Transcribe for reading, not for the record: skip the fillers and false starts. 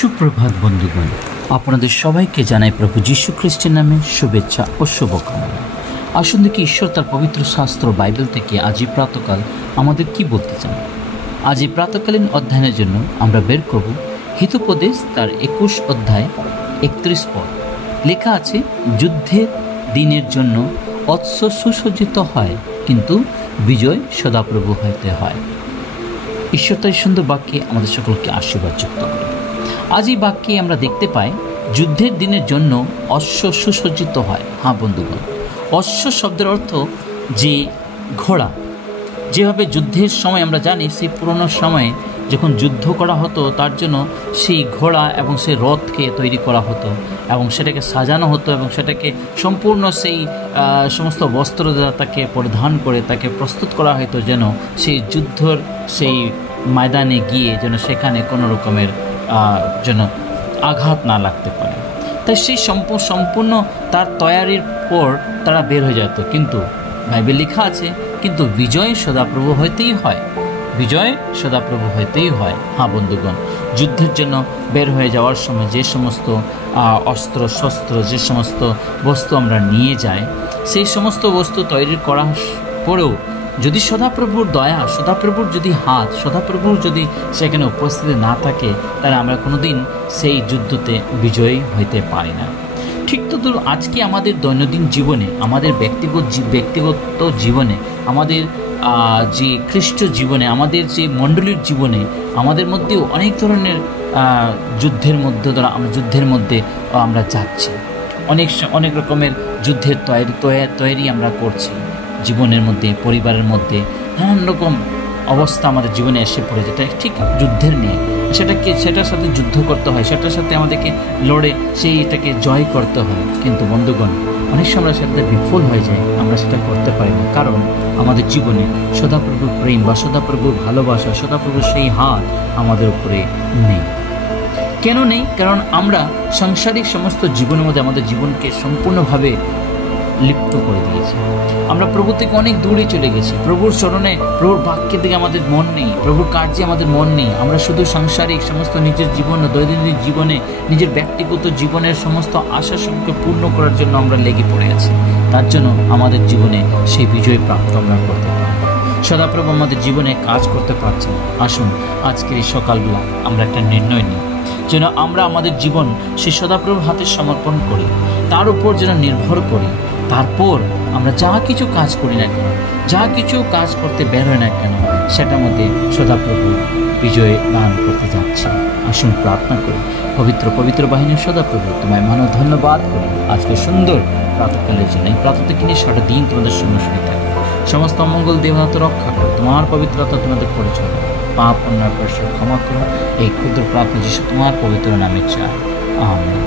সুপ্রভাত বন্ধুগণ, আপনাদের সবাইকে জানাই প্রভু যীশু খ্রিস্টের নামে শুভেচ্ছা ও শুভকামনা। আসুন দেখি ঈশ্বর তার পবিত্র শাস্ত্র বাইবেল থেকে আজ এই প্রাতকাল আমাদের কি বলতে চান। আজ এই প্রাতকালীন অধ্যয়নের জন্য আমরা বের করব হিতোপদেশ তার 21 অধ্যায় 31 পদ। লেখা আছে, যুদ্ধের দিনের জন্য অশ্ব সুসজ্জিত হয়, কিন্তু বিজয় সদাপ্রভু হইতে হয়। ঈশ্বর তার সুন্দর বাক্যে আমাদের সকলকে আশীর্বাদ যুক্ত করে। আজ এই বাক্যে আমরা দেখতে পাই যুদ্ধের দিনের জন্য অশ্ব সুসজ্জিত হয়। হ্যাঁ বন্ধুগণ, অশ্ব শব্দের অর্থ যে ঘোড়া। যেভাবে যুদ্ধের সময় আমরা জানি, সেই পুরনো সময়ে যখন যুদ্ধ করা হতো তার জন্য সেই ঘোড়া এবং সেই রথকে তৈরি করা হতো এবং সেটাকে সাজানো হতো এবং সেটাকে সম্পূর্ণ সেই সমস্ত বস্ত্র দ্বারা তাকে পরিধান করে তাকে প্রস্তুত করা হতো, যেন সেই যুদ্ধর সেই ময়দানে গিয়ে যেন সেখানে কোনো রকমের যেন আঘাত না লাগতে পারে। তাই সেই সম্পূর্ণ তার তৈরির পর তারা বের হয়ে যেত। কিন্তু বাইবেল লেখা আছে, কিন্তু বিজয় সদাপ্রভু হইতেই হয়, বিজয় সদাপ্রভু হইতেই হয়। হ্যাঁ বন্ধুগণ, যুদ্ধের জন্য বের হয়ে যাওয়ার সময় যে সমস্ত অস্ত্র শস্ত্র, যে সমস্ত বস্তু আমরা নিয়ে যাই, সেই সমস্ত বস্তু তৈরি করার পরেও যদি সদাপ্রভুর দয়া, সদাপ্রভুর যদি হাত, সদাপ্রভুর যদি সেখানে উপস্থিতি না থাকে, তাহলে আমরা কোনোদিন সেই যুদ্ধতে বিজয়ী হইতে পারি না। ঠিক তো আজকে আমাদের দৈনন্দিন জীবনে, আমাদের ব্যক্তিগত জীবনে, আমাদের যে খ্রিস্ট জীবনে, আমাদের যে মণ্ডলীর জীবনে, আমাদের মধ্যেও অনেক ধরনের যুদ্ধের মধ্যে আমরা যাচ্ছি। অনেক রকমের যুদ্ধের তৈরি আমরা করছি জীবনের মধ্যে, পরিবারের মধ্যে নানান রকম অবস্থা আমাদের জীবনে এসে পড়ে, যেটা ঠিক যুদ্ধের নিয়ে। সেটার সাথে যুদ্ধ করতে হয়, সেটার সাথে আমাদেরকে লড়ে সেইটাকে জয় করতে হয়। কিন্তু বন্ধুগণ, অনেক সময় সেটাতে বিফল হয়ে যায়, আমরা সেটা করতে পারি না, কারণ আমাদের জীবনে সদাপ্রভুর প্রেম বা সদাপ্রভুর ভালোবাসা, সদাপ্রভুর সেই হাত আমাদের উপরে নেই। কেন নেই? কারণ আমরা সাংসারিক সমস্ত জীবনের মধ্যে আমাদের জীবনকে সম্পূর্ণভাবে লিপ্ত করে দিয়েছি। আমরা প্রভু থেকে অনেক দূরে চলে গেছি। প্রভুর চরণে, প্রভুর বাক্যের দিকে আমাদের মন নেই, প্রভুর কার্যে আমাদের মন নেই। আমরা শুধু সাংসারিক সমস্ত নিজের জীবনে, দৈনন্দিন জীবনে, নিজের ব্যক্তিগত জীবনের সমস্ত আশাসমূহকে পূর্ণ করার জন্য আমরা লেগে পড়ে আছি। তার জন্য আমাদের জীবনে সেই বিজয় প্রাপ্ত আমরা করতে পারি। সদাপ্রভু আমাদের জীবনে কাজ করতে পারছেন। আসুন আজকের এই সকালবেলা আমরা একটা নির্ণয় নিই, যেন আমরা আমাদের জীবন সেই সদাপ্রভুর হাতে সমর্পণ করি, তার উপর যেন নির্ভর করি। তারপর আমরা যা কিছু কাজ করি না কেন, যা কিছু কাজ করতে বের হয় না কেন, সেটার মধ্যে সদাপ্রভু বিজয় দান করতে যাচ্ছে। আসুন প্রার্থনা করি। পবিত্র বাহিনীর সদাপ্রভু, তোমায় মানব ধন্যবাদ করি আজকে সুন্দর প্রাতকালের জন্য। এই প্রাত থেকে নিয়ে সারা দিন তোমাদের সম্মুখীন থাকে। সমস্ত অমঙ্গল দেবতা রক্ষা করো, তোমার পবিত্রতা তোমাদের পরিচয়, পাপ অন্যায় পরিচয় ক্ষমা করো। এই ক্ষুদ্র প্রার্থনা যিশু তোমার পবিত্র নামে চাই, আমেন।